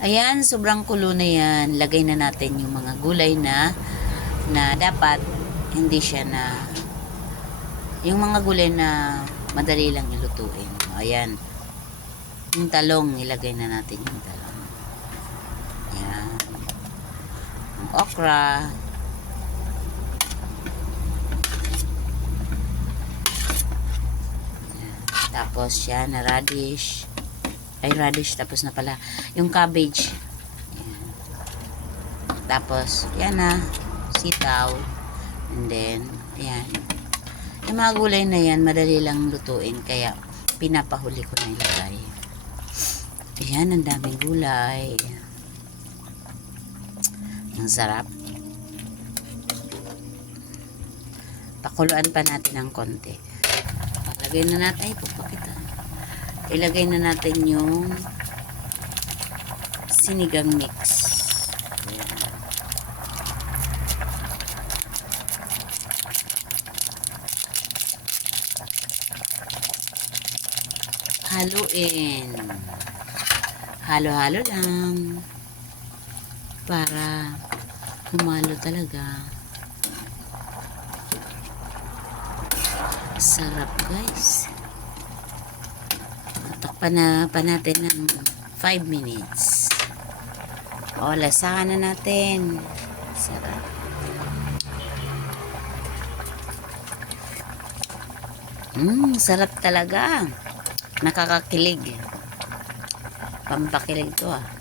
Ayan, sobrang kulo na yan. Lagay na natin yung mga gulay na dapat hindi siya na yung mga gulay na madali lang ilutuin. Ayan. Yung talong, ilagay na natin yung talong. Ayan. Yung okra. Ayan. Tapos yan, na radish. Ay, radish. Tapos na pala. Yung cabbage. Ayan. Tapos, yan na. Sitaw. And then, ayan. Yung mga gulay na yan, madali lang lutuin. Kaya, pinapahuli ko na ilagay. Ayan, ang daming gulay. Ang sarap. Pakuluan pa natin ng konti. Lagay na natin. Ay, pupakita. Ilagay na natin yung sinigang mix. Ayan. Haluin. Halo-halo lang. Para humalo talaga. Sarap, guys. Takpan na pa natin ng 5 minutes. O, lasahan na natin. Sarap. Sarap talaga. Nakakakilig. Pampakilig to ah.